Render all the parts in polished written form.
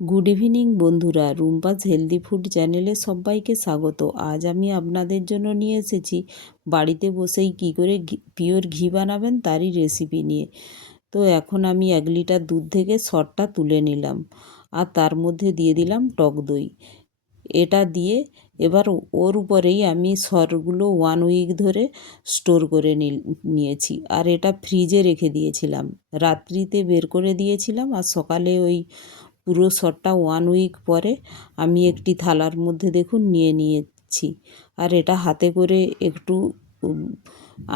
Good evening বন্ধুরা, Rumpa's healthy food চ্যানেলে সবাইকে স্বাগত। আজ আমি আপনাদের জন্য নিয়ে এসেছি বাড়িতে বসেই কি করে পিওর ঘি বানাবেন তারই রেসিপি নিয়ে। তো এখন আমি 1 লিটার দুধ থেকে সরটা তুলে নিলাম, আর তার মধ্যে দিয়ে দিলাম টক দই। এটা দিয়ে এবার ওর উপরেই আমি সরগুলো 1 উইক ধরে স্টোর করে নিয়েছি, আর এটা ফ্রিজে রেখে দিয়েছিলাম। রাত্রিতে বের করে দিয়েছিলাম, আর সকালে ওই পুরো সরটা 1 উইক পরে আমি একটি থালার মধ্যে দেখুন নিয়ে নিয়েছি, আর এটা হাতে করে একটু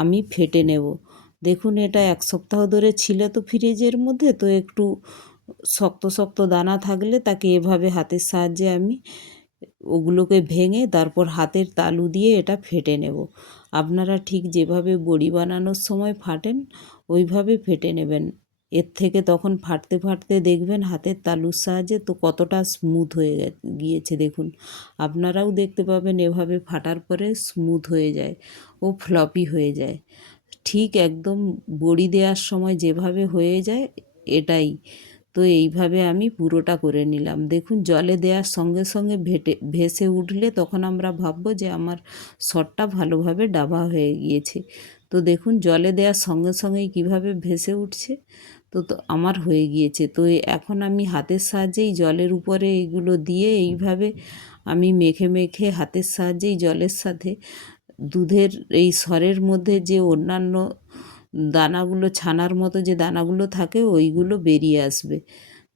আমি ফেটে নেব। দেখুন এটা 1 সপ্তাহ ধরে ছিল তো ফ্রিজের মধ্যে, তো একটু শক্ত শক্ত দানা থাকলে তাকে এভাবে হাতের সাহায্যে আমি ওগুলোকে ভেঙে তারপর হাতের তালু দিয়ে এটা ফেটে নেব। আপনারা ঠিক যেভাবে বড়ি বানানোর সময় ফাটেন ওইভাবে ফেটে নেবেন। এর থেকে তখন ফাটতে ফাটতে দেখবেন হাতের তালুর সাহায্যে তো কতটা স্মুথ হয়ে গিয়েছে। দেখুন আপনারাও দেখতে পাবেন এভাবে ফাটার পরে স্মুথ হয়ে যায় ও ফ্লপি হয়ে যায়, ঠিক একদম বড়ি দেওয়ার সময় যেভাবে হয়ে যায় এটাই। তো এইভাবে আমি পুরোটা করে নিলাম। দেখুন জলে দেওয়ার সঙ্গে সঙ্গে ভেসে উঠলে তখন আমরা ভাববো যে আমার সরটা ভালোভাবে ডাবা হয়ে গিয়েছে। তো দেখুন জলে দেওয়ার সঙ্গে সঙ্গেই কীভাবে ভেসে উঠছে। তো আমার হয়ে গিয়েছে। তো এখন আমি হাতের সাহায্যেই জলের উপরে এইগুলো দিয়ে এইভাবে আমি মেখে মেখে হাতের সাহায্যেই জলের সাথে দুধের এই সরের মধ্যে যে অন্যান্য দানাগুলো, ছানার মতো যে দানাগুলো থাকে ওইগুলো বেরিয়ে আসবে।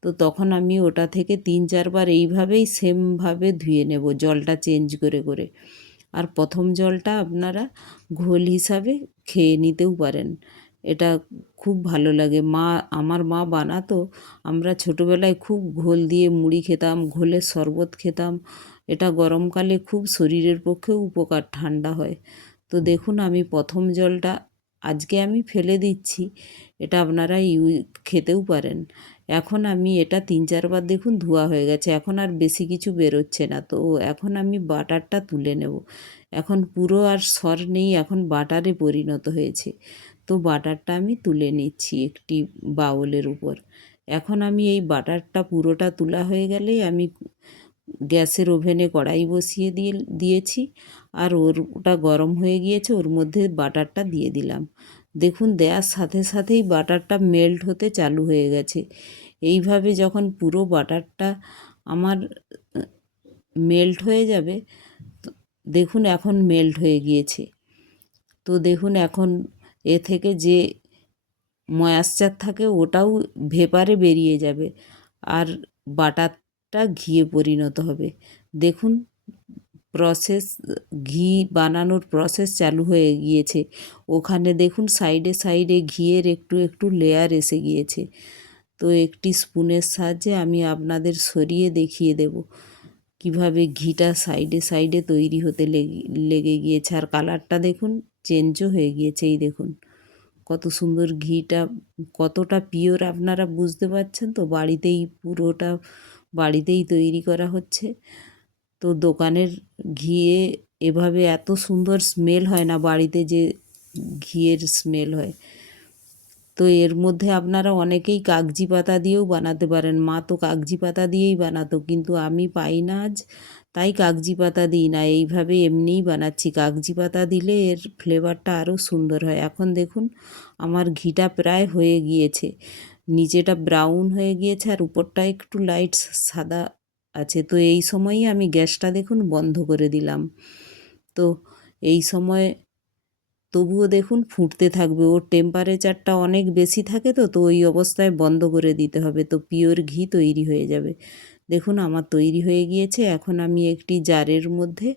তো তখন আমি ওটা থেকে 3-4 বার এইভাবেই সেমভাবে ধুয়ে নেব, জলটা চেঞ্জ করে করে। আর প্রথম জলটা আপনারা ঘোল হিসাবে খেয়ে নিতেও পারেন, এটা খুব ভালো লাগে। আমার মা বানাতো, আমরা ছোটোবেলায় খুব ঘোল দিয়ে মুড়ি খেতাম, ঘোলের শরবত খেতাম। এটা গরমকালে খুব শরীরের পক্ষেও উপকার, ঠান্ডা হয়। তো দেখুন আমি প্রথম জলটা আজকে আমি ফেলে দিচ্ছি, এটা আপনারা খেতেও পারেন। এখন আমি এটা 3-4 বার দেখুন ধোয়া হয়ে গেছে, এখন আর বেশি কিছু বেরোচ্ছে না। তো এখন আমি বাটারটা তুলে নেব। এখন পুরো আর সর নেই, এখন বাটারে পরিণত হয়েছে। তো বাটারটা আমি তুলে নিচ্ছি একটি বাউলের উপর। এখন আমি এই বাটারটা পুরোটা তোলা হয়ে গেলেই আমি গ্যাসের ওভেনে কড়াই বসিয়ে দিয়েছি, আর ওটা গরম হয়ে গিয়েছে, ওর মধ্যে বাটারটা দিয়ে দিলাম। দেখুন দেওয়ার সাথে সাথেই বাটারটা মেল্ট হতে চালু হয়ে গেছে। এইভাবে যখন পুরো বাটারটা আমার মেল্ট হয়ে যাবে, দেখুন এখন মেল্ট হয়ে গিয়েছে। তো দেখুন এখন এ থেকে যে ময়েশ্চার থাকে ওটাও ভেপারে বেরিয়ে যাবে, আর বাটারটা ঘিয়ে পরিণত হবে। দেখুন প্রসেস, ঘি বানানোর প্রসেস চালু হয়ে গিয়েছে। ওখানে দেখুন সাইডে সাইডে ঘিয়ের একটু একটু লেয়ার এসে গিয়েছে। তো একটি স্পুনের সাহায্যে আমি আপনাদের সরিয়ে দেখিয়ে দেব কিভাবে ঘিটা সাইডে সাইডে তৈরি হতে লেগে গিয়েছে। আর কালারটা দেখুন চেঞ্জও হয়ে গিয়েছে। এই দেখুন কত সুন্দর ঘিটা, কতটা পিওর আপনারা বুঝতে পারছেন তো। বাড়িতেই পুরোটা বাড়িতেই তৈরি করা হচ্ছে। তো দোকানের ঘিয়ে এভাবে এত সুন্দর স্মেল হয় না, বাড়িতে যে ঘিয়ের স্মেল হয়। তো এর মধ্যে আপনারা অনেকেই কাগজি পাতা দিয়েও বানাতে পারেন। মা তো কাগজি পাতা দিয়েই বানাতো, কিন্তু আমি পাই না আজ, তাই কাগজি পাতা দিই না, এইভাবে এমনিই বানাচ্ছি। কাগজি পাতা দিলে এর ফ্লেভারটা আরও সুন্দর হয়। এখন দেখুন আমার ঘিটা প্রায় হয়ে গিয়েছে, নিচেটা ব্রাউন হয়ে গিয়েছে আর উপরটা একটু লাইট সাদা আছে। তো এই সময়ই আমি গ্যাসটা দেখুন বন্ধ করে দিলাম। তো এই সময় তবুও দেখুন ফুটতে থাকবে, ওর টেম্পারেচারটা অনেক বেশি থাকে, তো ওই অবস্থায় বন্ধ করে দিতে হবে, তো পিওর ঘি তৈরি হয়ে যাবে। দেখুন আমার তৈরি হয়ে গিয়েছে। এখন আমি একটি জারের মধ্যে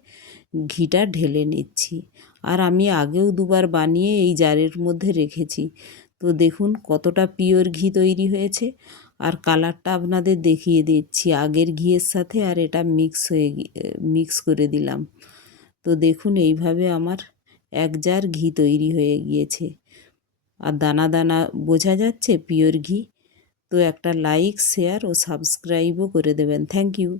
ঘিটা ঢেলে নিচ্ছি, আর আমি আগেও 2 বার বানিয়ে এই জারের মধ্যে রেখেছি। তো দেখুন কতটা পিওর ঘি তৈরি হয়েছে, আর কালারটা আপনাদের দেখিয়ে দিচ্ছি আগের ঘিয়ের সাথে, আর এটা মিক্স করে দিলাম। তো দেখুন এইভাবে আমার 1 জার ঘি তৈরি হয়ে গিয়েছে, আর দানা দানা বোঝা যাচ্ছে পিওর ঘি। তো একটা লাইক, শেয়ার ও সাবস্ক্রাইবও করে দেবেন। Thank you.